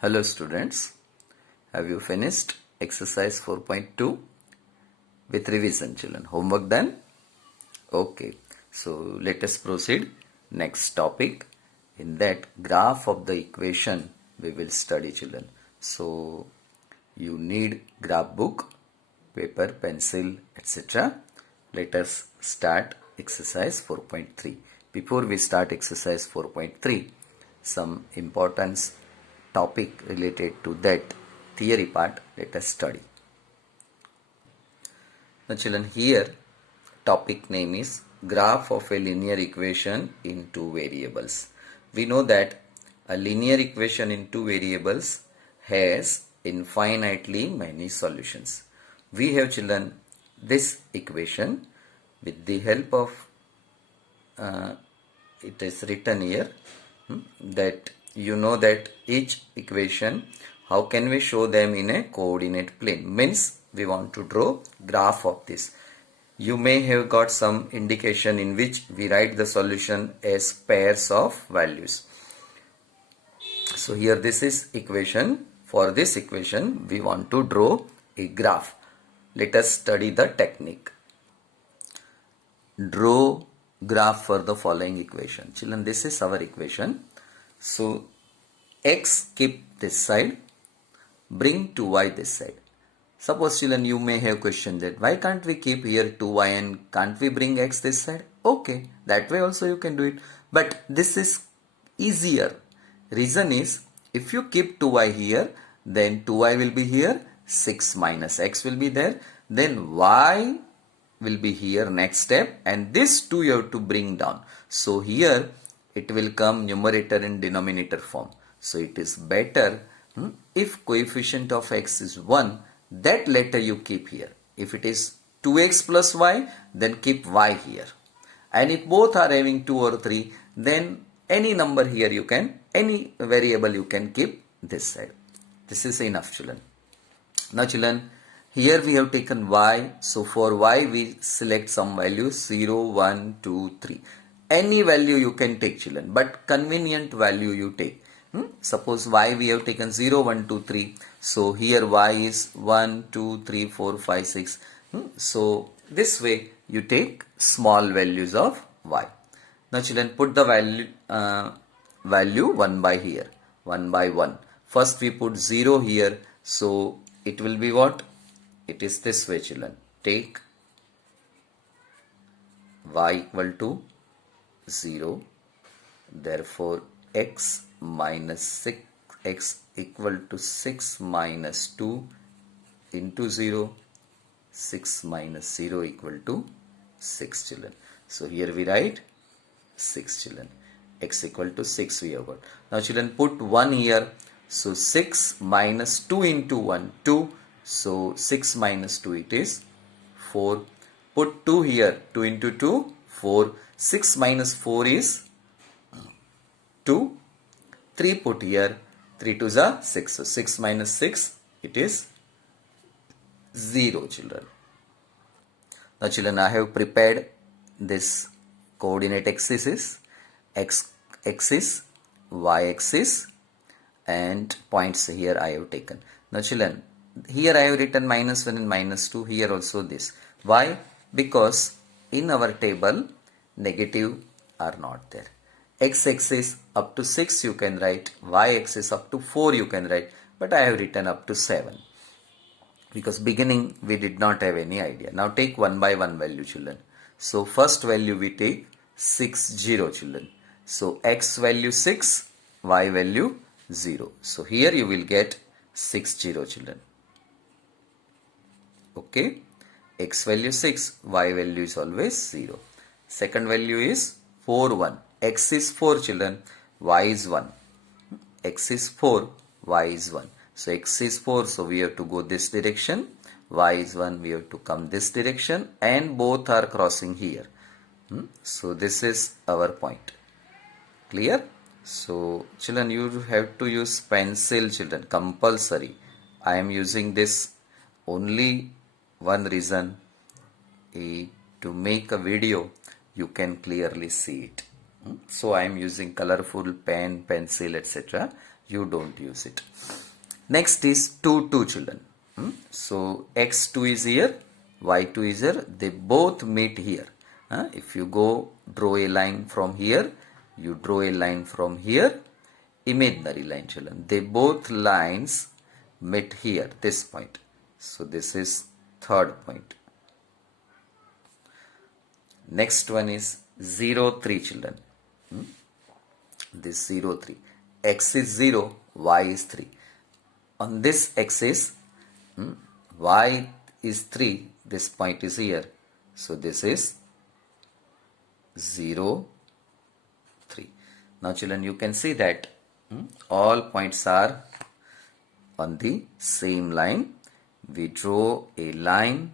Hello students, have you finished exercise 4.2 with revision children? Homework done? Okay, so let us proceed. Next topic, in that graph of the equation we will study children. So you need graph book, paper, pencil, etc. Let us start exercise 4.3. Before we start exercise 4.3, some important topic related to that theory part let us study. Now children, here topic name is graph of a linear equation in two variables. We know that a linear equation in two variables has infinitely many solutions. We have children this equation with the help of it is written here that you know that each equation, how can we show them in a coordinate plane? Means we want to draw graph of this. You may have got some indication in which we write the solution as pairs of values. So here this is equation. For this equation we want to draw a graph. Let us study the technique. Draw graph for the following equation. Children, this is our equation. So x keep this side, bring 2y this side. Suppose children, you may have questioned that why can't we keep here 2y and can't we bring x this side? Okay, that way also you can do it. But this is easier. Reason is, if you keep 2y here, then 2y will be here, 6 minus x will be there, then y will be here next step, and this 2 you have to bring down. So here it will come numerator and denominator form. So it is better if coefficient of x is 1, that letter you keep here. If it is 2x plus y, then keep y here. And if both are having 2 or 3, then any number here you can, any variable you can keep this side. This is enough children. Now children, here we have taken y. So for y we select some values 0, 1, 2, 3. Any value you can take children, but convenient value you take. Suppose y we have taken 0, 1, 2, 3. So here y is 1, 2, 3, 4, 5, 6. So this way you take small values of y. Now children, put the value 1 by here, 1 by 1. First we put 0 here. So it will be what? It is this way children. Take y equal to 0. Therefore x minus 6, x equal to 6 minus 2 into 0. 6 minus 0 equal to 6 children. So here we write 6 children. X equal to 6 we have got. Now children, put 1 here. So 6 minus 2 into 1, 2. So 6 minus 2 it is 4. Put 2 here. 2 into 2, 4. 6 minus 4 is 2. 3 put here. 3 2s are 6. So 6 minus 6 it is 0 children. Now children, I have prepared this coordinate axis, x axis, y axis, and points here I have taken. Now children, here I have written minus 1 and minus 2, here also this. Why? Because in our table negative are not there. X axis up to 6 you can write, y axis up to 4 you can write, but I have written up to 7. Because beginning we did not have any idea. Now take 1 by 1 value children. So first value we take 6, 0 children. So x value 6, y value 0. So here you will get 6, 0 children. Okay. X value 6, y value is always 0. Second value is 4, 1. X is 4 children, y is 1. X is 4, y is 1. So x is 4, so we have to go this direction. Y is 1, we have to come this direction, and both are crossing here. So this is our point. Clear? So children, you have to use pencil children, compulsory. I am using this only one reason, to make a video you can clearly see it. So I am using colorful pen, pencil, etc. you don't use it. Next is 2, 2 children. So x2 is here, y2 is here, they both meet here. If you go draw a line from here, you draw a line from here, imaginary line children. They both lines meet here, this point. So this is third point. Next one is 0, 3 children. This 0, 3. X is 0, y is 3. On this axis, y is 3, this point is here. So this is 0, 3. Now children, you can see that all points are on the same line. We draw a line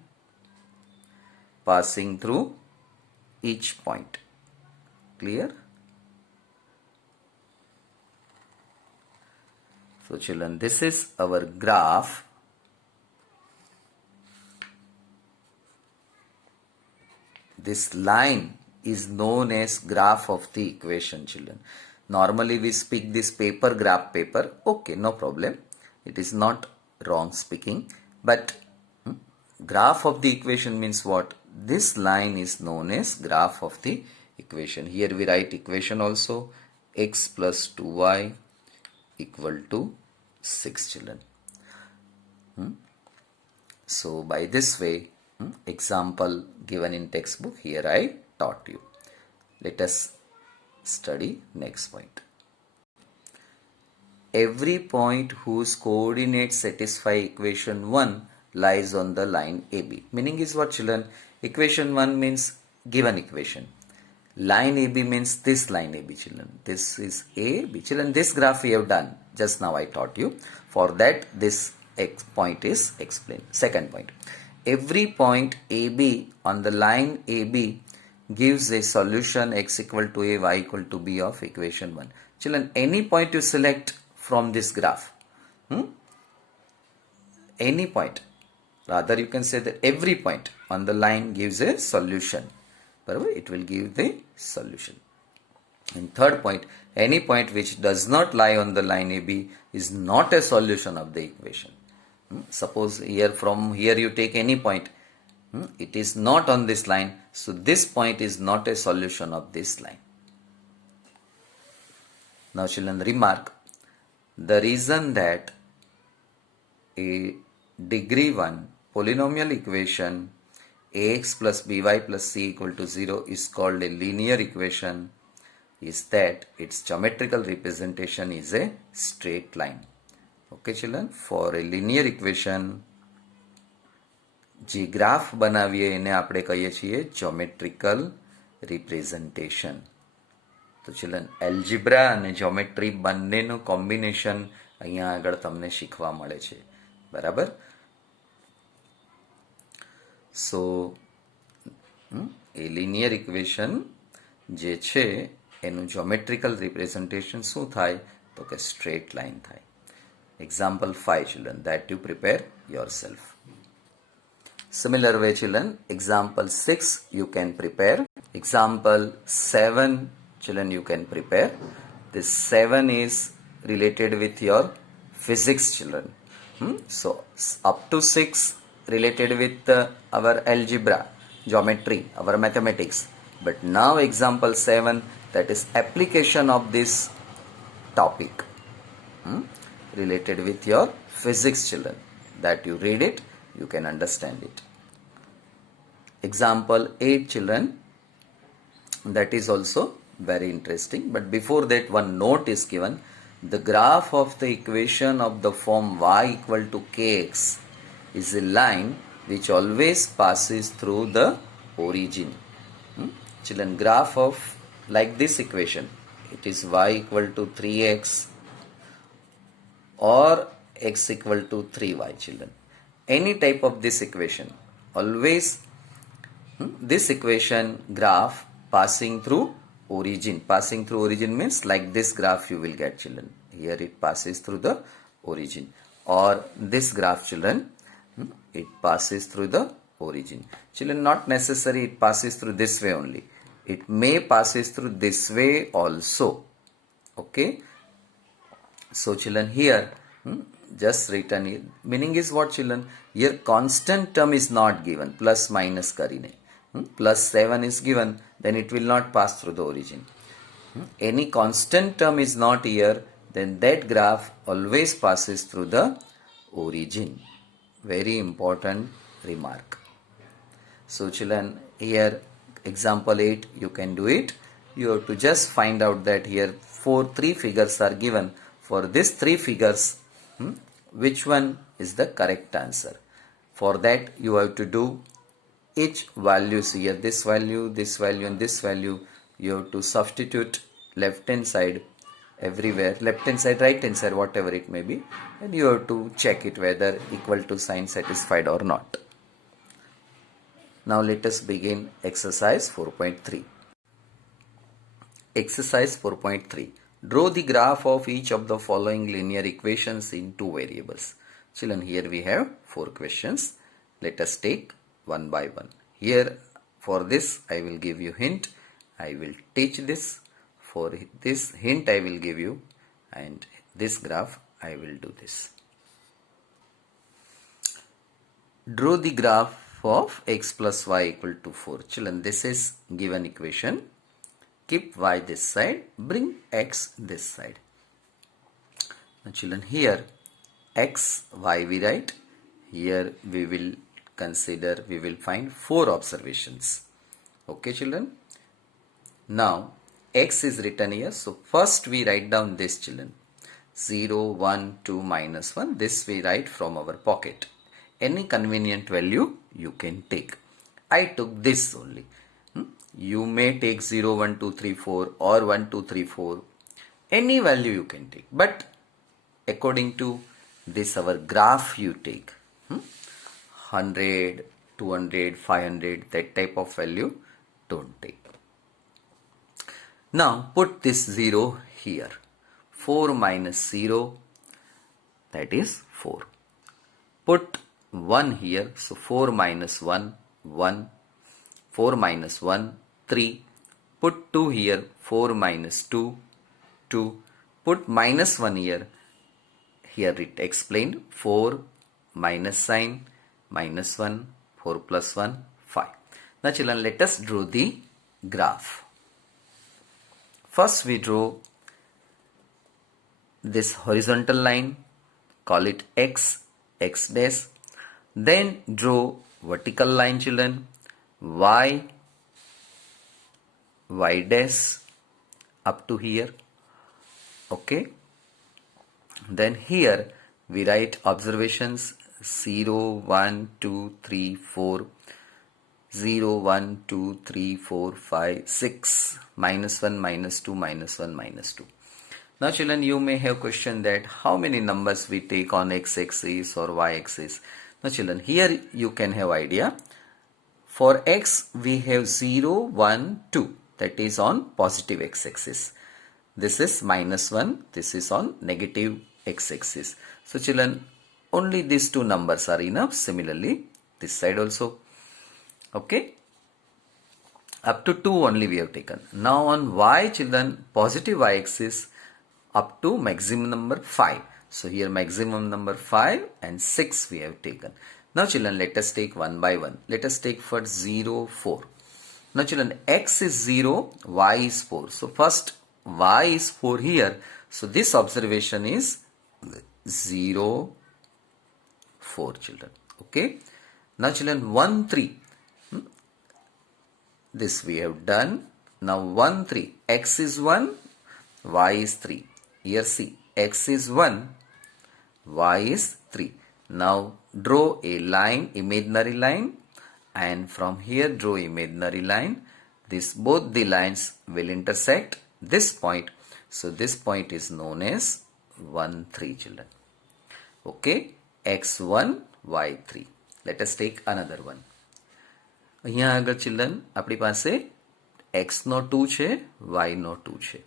passing through each point. Clear? So children, this is our graph. This line is known as graph of the equation, children. Normally we speak this paper, graph paper. Okay, no problem. It is not wrong speaking. But graph of the equation means what? This line is known as graph of the equation. Here we write equation also. X plus 2y equal to 6, children. So by this way, example given in textbook, here I taught you. Let us study next point. Every point whose coordinates satisfy equation 1 lies on the line AB. Meaning is what, children? Equation 1 means given equation. Line AB means this line AB, children. This is AB. Children, this graph we have done. Just now I taught you. For that, this point is explained. Second point. Every point AB on the line AB gives a solution x equal to a, y equal to b of equation 1. Children, any point you select from this graph, any point, rather you can say that every point on the line gives a solution. It will give the solution. And third point, any point which does not lie on the line AB is not a solution of the equation. Suppose here, from here you take any point, it is not on this line, so this point is not a solution of this line. Now children, remark, the reason that a degree 1 polynomial equation ax plus by plus c equal to 0 is called a linear equation is that its geometrical representation is a straight line. Okay children, for a linear equation, જે graph બનાવીએ એને આપણે કહીએ છીએ જ્યોમેટ્રિકલ representation. તો children, algebra અને geometry બંનેનું combination અહીંયા આગળ તમને શીખવા મળે છે. બરાબર? સો એ લિનિયર ઇક્વેશન જે છે એનું જ્યોમેટ્રિકલ રિપ્રેઝન્ટેશન શું થાય? તો કે સ્ટ્રેટ લાઇન થાય. Example 5 children, that you prepare yourself. Similar way children, example 6 you can prepare. Example 7 children you can prepare. This 7 is related with your physics children. So up to 6 related with our algebra, geometry, our mathematics. But now example 7, that is application of this topic. Related with your physics children, that you read it, you can understand it. Example 8 children, that is also very interesting, but before that one note is given. The graph of the equation of the form y equal to kx is a line which always passes through the origin. Children, graph of like this equation, it is y equal to 3x or x equal to 3y children. Any type of this equation, always this equation graph passing through origin. Passing through origin means like this graph you will get children. Here it passes through the origin. Or this graph children, it passes through the origin. Children, not necessary it passes through this way only. It may passes through this way also. Okay. So children here just written it. Meaning is what children? Here constant term is not given. Plus minus karine. Plus 7 is given. Then it will not pass through the origin. Any constant term is not here. Then that graph always passes through the origin. Very important remark. So children here example 8 you can do it. You have to just find out that here three figures are given. For these three figures, which one is the correct answer? For that you have to do each values here, this value, and this value. You have to substitute left hand side everywhere, left hand side, right hand side, whatever it may be, and you have to check it whether equal to sign satisfied or not. Now let us begin exercise 4.3. Exercise 4.3. Draw the graph of each of the following linear equations in two variables. Children, here we have 4 questions. Let us take one by one. Here for this I will give you hint. I will teach this. For this hint I will give you, and this graph I will do this. Draw the graph of x plus y equal to 4. Children, this is given equation. Keep y this side, bring x this side. Now children, here x, y we write. Here we will find 4 observations. Okay children. Now x is written here. So first we write down this children. 0, 1, 2, minus 1. This we write from our pocket. Any convenient value you can take. I took this only. You may take 0, 1, 2, 3, 4 or 1, 2, 3, 4. Any value you can take. But according to this our graph you take. 100, 200, 500, that type of value don't take. Now put this 0 here. 4 minus 0, that is 4. Put 1 here. So 4 minus 1, 1. 4 minus 1, 3. Put 2 here. 4 minus 2, 2. Put minus 1 here. Here it explained. 4 minus sign, minus 1. 4 plus 1, 5. Now children, let us draw the graph. First we draw this horizontal line. Call it x, x dash. Then draw vertical line children. Y, y dash up to here. Okay. Then here we write observations 0, 1, 2, 3, 4. 0, 1, 2, 3, 4, 5, 6. Minus 1, minus 2, minus 1, minus 2. Now children, you may have question that how many numbers we take on x-axis or y-axis. Now children, here you can have idea. For x we have 0, 1, 2. That is on positive x-axis. This is minus 1. This is on negative x-axis. So children, only these two numbers are enough. Similarly, this side also. Okay. Up to 2 only we have taken. Now on y children, positive y-axis up to maximum number 5. So here maximum number 5 and 6 we have taken. Now children, let us take one by one. Let us take first 0, 4. Now children, x is 0, y is 4. So first y is 4 here. So this observation is 0, 4 children. Okay. Now children, 1, 3. This we have done. Now 1, 3. X is 1, y is 3. Here see, x is 1, y is 3. Now draw a line, imaginary line, and from here draw imaginary line. Both the lines will intersect this point. So this point is known as 1, 3 children. Okay, x1, y3. Let us take another one. અહીંયા આગળ children આપણી પાસે x નો 2 છે, y નો 2 છે.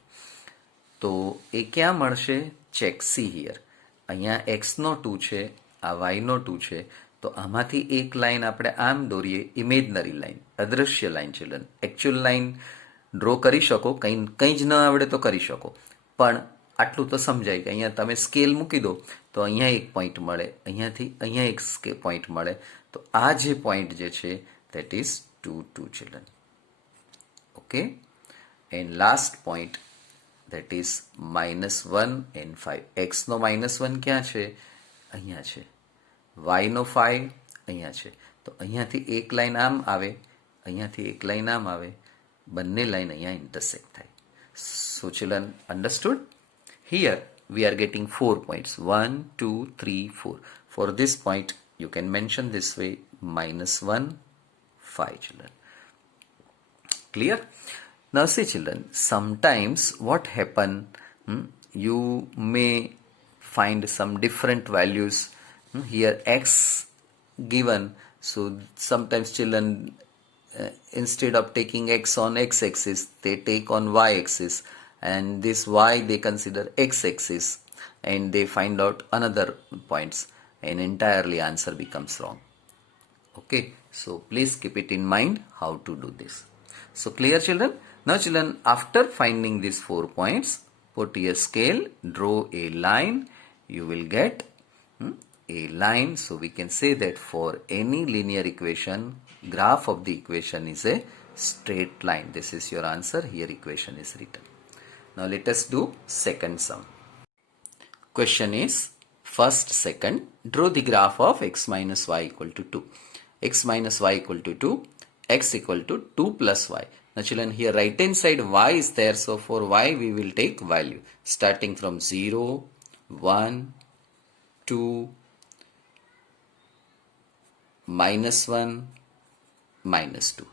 તો એ ક્યાં મળશે? Check C here. અહીંયા x નો 2 છે, આ y નો 2 છે. તો આમાંથી એક લાઈન આપણે આમ દોરીએ, ઇમેજનરી લાઈન, અદૃશ્ય line children. Actual line draw કરી શકો, કંઈ જ ન આવડે તો કરી શકો. પણ આટલું તો સમજાય કે અહીંયા તમે સ્કેલ મૂકી દો તો અહીંયા એક પોઈન્ટ મળે, અહીંયાથી અહીંયા એક પોઈન્ટ મળે, તો આ જે પોઈન્ટ જે છે that is 2 2 children. Okay, and last point that is -1 and 5. x નો -1 ક્યાં છે? અહીંયા છે. y નો 5 અહીંયા છે. તો અહીંયાથી એક લાઈન આમ આવે, અહીંયાથી એક લાઈન આમ આવે, બંને લાઈન અહીંયા ઇન્ટરસેક્ટ થાય. So children, understood? Here we are getting 4 points, 1 2 3 4. For this point you can mention this way, -1 5 children. Clear? Now see children, sometimes what happen, you may find some different values. Here x given, so sometimes children instead of taking x on x-axis, they take on y-axis, and this y they consider x-axis, and they find out another points, and entirely answer becomes wrong. Okay, so please keep it in mind how to do this. So clear children? Now children, after finding these 4 points, put your scale, draw a line, you will get a line. So we can say that for any linear equation, graph of the equation is a straight line. This is your answer. Here equation is written. Now let us do second sum. Question is first second, draw the graph of x minus y equal to 2. X minus y equal to 2, x equal to 2 plus y. Now children, here right hand side y is there, so for y we will take value starting from 0, 1, 2, -1, -2.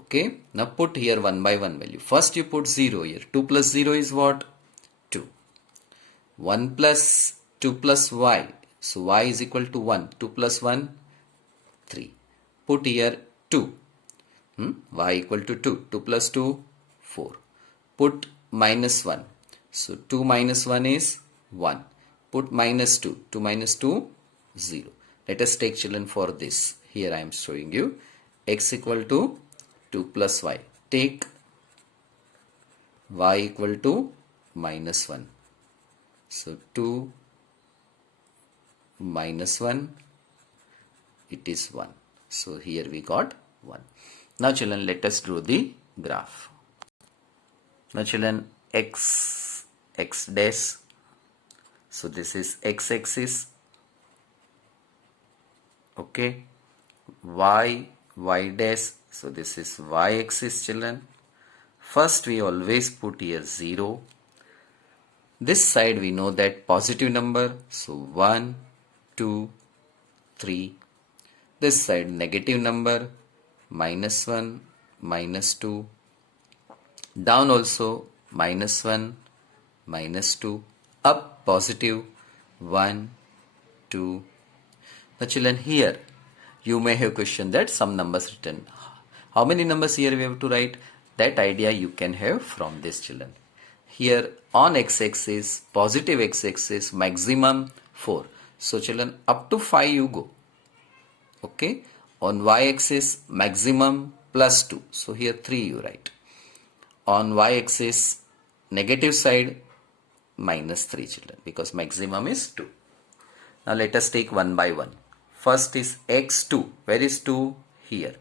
Okay, now put here one by one value. First you put 0 here. 2 plus 0 is what? 2. 1 plus 2 plus y. So y is equal to 1. 2 plus 1, 3. Put here 2. Y equal to 2. 2 plus 2, 4. Put -1. So 2 minus 1 is 1. Put -2. 2 minus 2, 0. Let us take children for this. Here I am showing you x equal to 2 plus y. Take y equal to -1. So 2 minus 1, it is 1. So here we got 1. Now children, let us draw the graph. Now children, x dash. So this is x-axis. Okay, y dash, so this is y-axis children. First we always put here 0. This side we know that positive number, so 1, 2, 3. This side negative number, -1, -2. Down also -1, -2. Up positive 1, 2. Now children, here you may have questioned that some numbers written. How many numbers here we have to write? That idea you can have from this children. Here on x-axis, positive x-axis, maximum 4. So children, up to 5 you go. Okay. On y-axis, maximum +2. So here 3 you write. On y-axis, negative side, -3 children, because maximum is 2. Now let us take one by one. First is x2. Where is 2? Here.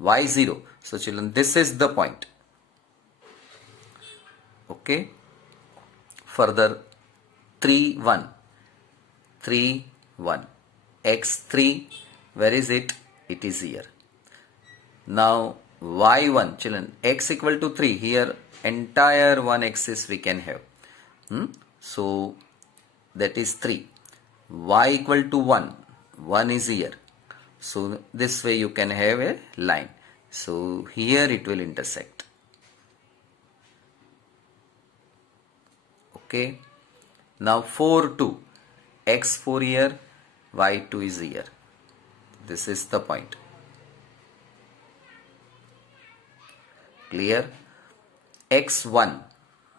y0. So children, this is the point. Okay. Further 3 1. 3 1. x3. Where is it? It is here. Now y1 children, x equal to 3. Here entire one axis we can have. So that is 3. Y equal to 1. 1 is here. So this way you can have a line. So here it will intersect. Okay. Now 4 2. x4 here, y2 is here. This is the point. Clear? x1.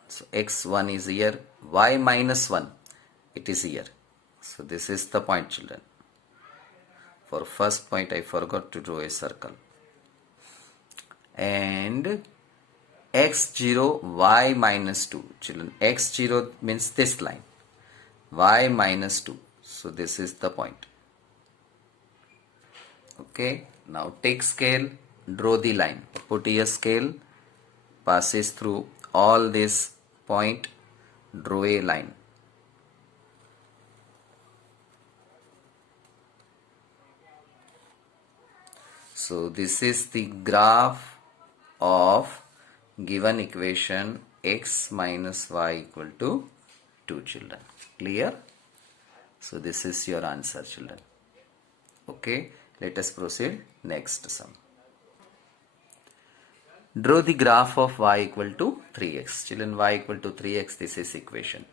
So x1 is here. Y -1. It is here. So this is the point children. For first point I forgot to draw a circle. And x0 y minus 2. Children, x0 means this line, y minus 2. So this is the point. Okay, now take scale, draw the line. Put here scale, passes through all this point, draw a line. So this is the graph of given equation x minus y equal to 2, children. Clear? So this is your answer, children. Okay, let us proceed next sum. Draw the graph of y equal to 3x. Children, y equal to 3x, this is equation.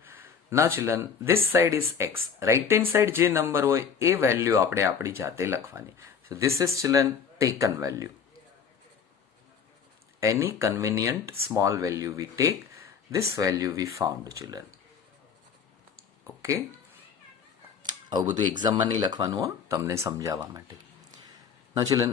Now children, this side is x. Right hand side જે number હોય એ value આપણે આપણી જાતે લખવાની. So this is children taken value. Any convenient small value we take, this value we found, children. Okay. આવું બધું એક્ઝામમાં નહીં લખવાનું હો, તમને સમજાવવા માટે. Now children,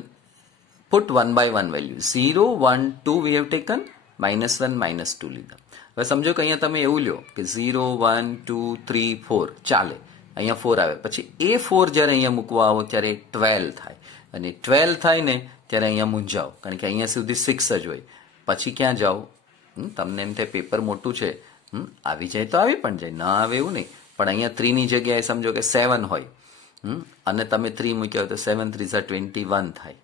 put one by one value. 0, 1, 2 we have taken, -1, -2 લીધા. હવે સમજો કે અહીંયા તમે એવું લ્યો કે 0, 1, 2, 3, 4 ચાલે, અહીંયા 4 આવે, પછી એ 4 જ્યારે અહીંયા મૂકવા આવો ત્યારે 12 થાય, અને 12 થાય ને ત્યારે અહીંયા મૂંઝાઓ, કારણ કે અહીંયા સુધી 6 જ હોય, પછી ક્યાં જાઓ? તમને એમ થાય પેપર મોટું છે, આવી જાય તો આવી પણ જાય, ના આવે એવું નહીં, પણ અહીંયા 3ની જગ્યાએ સમજો કે 7 હોય, અને તમે 3 મૂક્યા હોય તો 7 3 21 થાય.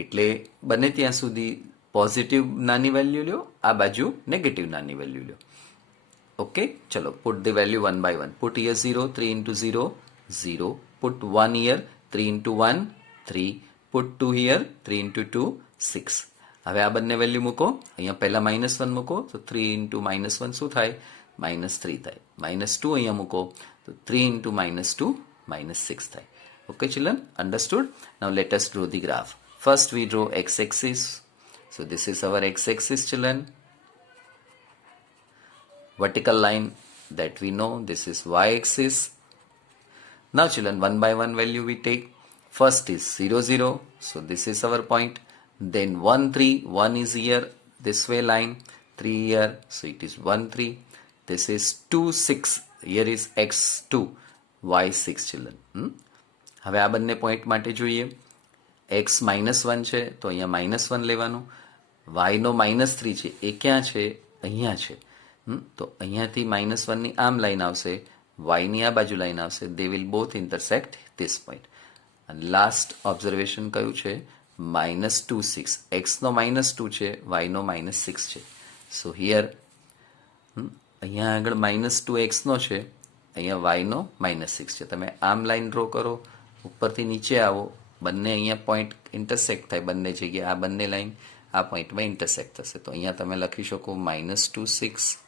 એટલે બને ત્યાં સુધી પોઝિટિવ નાની વેલ્યુ લ્યો, આ બાજુ નેગેટિવ નાની વેલ્યુ લ્યો. ઓકે, ચલો put the value one by one. Put here 0, 3 into 0, 0. Put 1 here, 3 into 1, 3. Put 2 here, 3 into 2, 6. હવે આ બંને વેલ્યુ મૂકો, અહીંયા પહેલા -1 મૂકો, તો 3 into -1 શું થાય? -3 થાય. -2 અહીંયા મૂકો, તો 3 into -2, -6 થાય. Okay children, understood? Now let us draw the graph. First we draw x-axis. So this is our x-axis, children. Vertical line that we know, this is y-axis. Now children, one by one value we take. First is 0, 0. So this is our point. Then 1, 3. 1 is here, this way line. 3 here, so it is 1, 3. This is 2, 6. Here is x2, y6, children. હવે આ બંને point માટે જોઈએ. x -1 છે તો અહીંયા -1 લેવાનું, y નો -3 છે એ ક્યાં છે? અહીંયા છે. તો અહીંયાથી -1 ની આમ લાઈન આવશે, y ની આ બાજુ લાઈન આવશે. They will both intersect this point. અને લાસ્ટ ઓબ્ઝર્વેશન કયું છે? -2, 6. x નો -2 છે, y નો -6 છે. સો હિયર અહીંયા આગળ -2 x નો છે, અહીંયા y નો -6 છે. તમે આમ લાઈન ડ્રો કરો, ઉપરથી નીચે આવો, બંને અહીંયા પોઈન્ટ ઇન્ટરસેક્ટ થાય, બંને જગ્યાએ આ બંને લાઈન આ પોઈન્ટમાં ઇન્ટરસેક્ટ થશે. તો અહીંયા તમે લખી શકો -2, 6.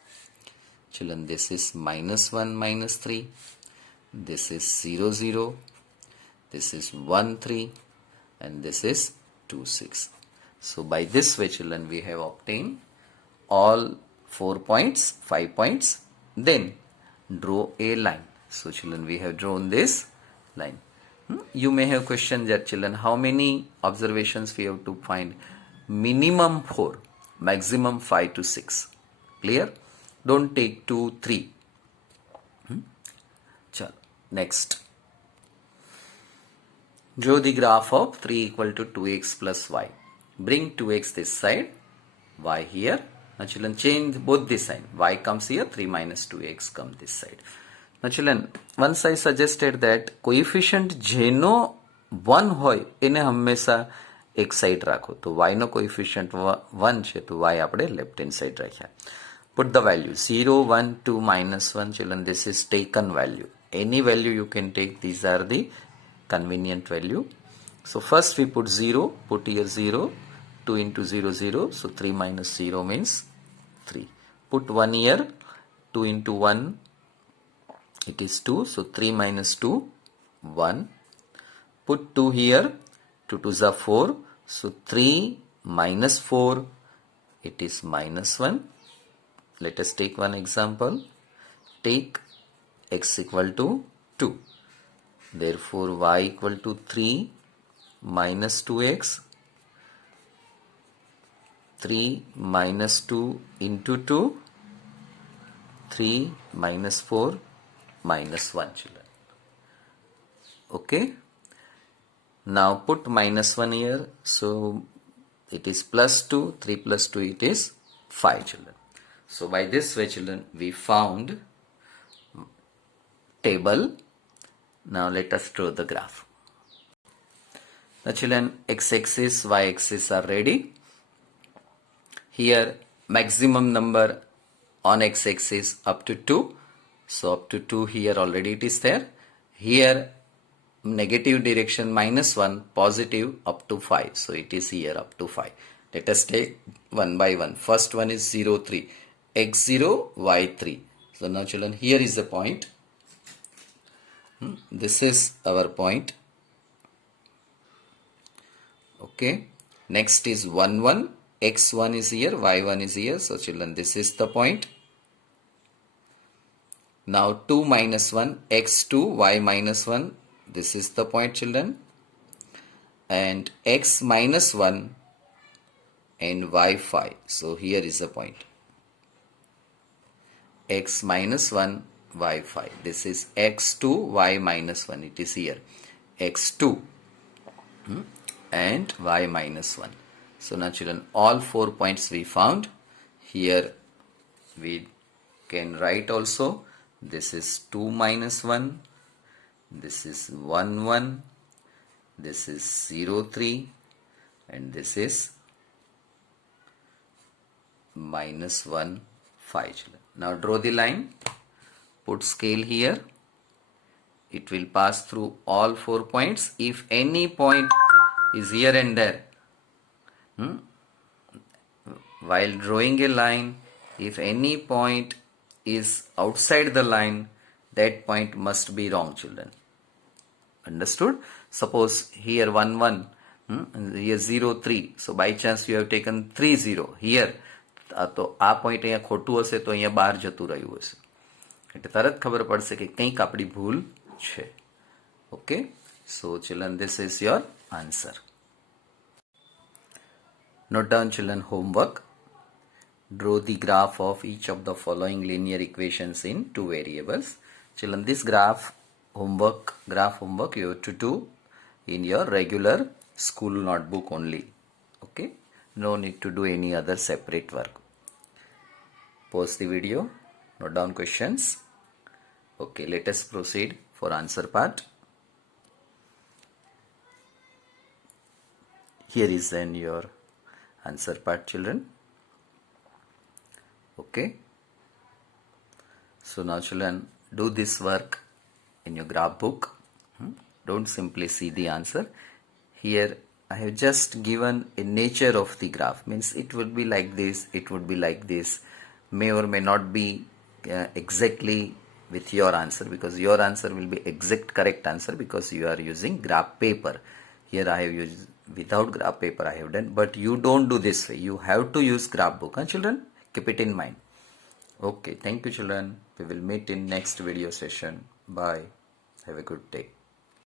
Children, this is -1, -3. This is 0, 0. This is 1, 3. And this is 2, 6. So by this way, children, we have obtained all 4 points, 5 points. Then draw a line. So children, we have drawn this line. You may have questioned that, children, how many observations we have to find? Minimum 4, maximum 5 to 6. Clear? Don't take 2, 3. Chalo, next. Draw the graph of 3 equal to 2x plus y. Bring 2x this side, y here. Now children, change both this sign. Y comes here, 3 minus 2x comes this side. Now children, once I suggested that coefficient જેનો 1 હોય એને હંમેશા એક side રાખો. તો y નો coefficient 1 છે, તો y આપણે લેફ્ટ હેન્ડ સાઈડ રાખ્યા. Put the value 0, 1, 2, -1. Children, this is taken value. Any value you can take. These are the convenient value. So first we put 0. Put here 0. 2 into 0, 0. So 3 minus 0 means 3. Put 1 here. 2 into 1. It is 2. So 3 minus 2, 1. Put 2 here. 2 2s are 4. So 3 minus 4. It is -1. Let us take one example. Take x equal to 2. Therefore, y equal to 3 minus 2x. 3 minus 2 into 2, 3 minus 4 minus 1 children. Okay. Now put minus 1 here. So it is plus 2, 3 plus 2 it is 5 children. So by this way children we found table. Now let us draw the graph. Now children, x-axis, y-axis are ready. Here maximum number on x-axis up to 2. So up to 2 here already it is there. Here negative direction minus 1, positive up to 5. So it is here up to 5. Let us take one by one. First one is 0, 3. x0, y3. So now children, here is the point. This is our point. Okay. Next is 1, 1. x1 is here, y1 is here. So children, this is the point. Now 2 minus 1, x2, y minus 1. This is the point children. And x minus 1 and y 5. So here is the point. X minus 1, y 5. This is x2, y minus 1. It is here. x2 and y minus 1. So now children, all 4 points we found. Here we can write also. This is 2 minus 1. This is 1, 1. This is 0, 3. And this is minus 1, 5 children. Now draw the line. Put scale here. It will pass through all 4 points. If any point is here and there, while drawing a line, if any point is outside the line, that point must be wrong children. Understood? Suppose here 1, 1, here 0, 3. So by chance you have taken 3, 0. Here, તો આ point અહીંયા ખોટું હશે તો અહીંયા બહાર જતું રહ્યું હશે. એટલે તરત ખબર પડશે કે કંઈક આપણી ભૂલ છે. Okay. So children, this is your answer. Note down children homework. Draw the graph of each of the following linear equations in 2 variables. Children, this graph homework you have to do in your regular school notebook only. Okay. No need to do any other separate work. Pause the video. Note down questions. Okay, let us proceed for answer part. Here is then your answer part children. Okay. So now children, do this work in your graph book. Don't simply see the answer. Here I have just given a nature of the graph. Means it would be like this, it would be like this. May or may not be exactly with your answer, because your answer will be exact correct answer because you are using graph paper. Here I have used without graph paper I have done, but you don't do this way. You have to use graph book, children. Keep it in mind. Okay, thank you children. We will meet in next video session. Bye. Have a good day.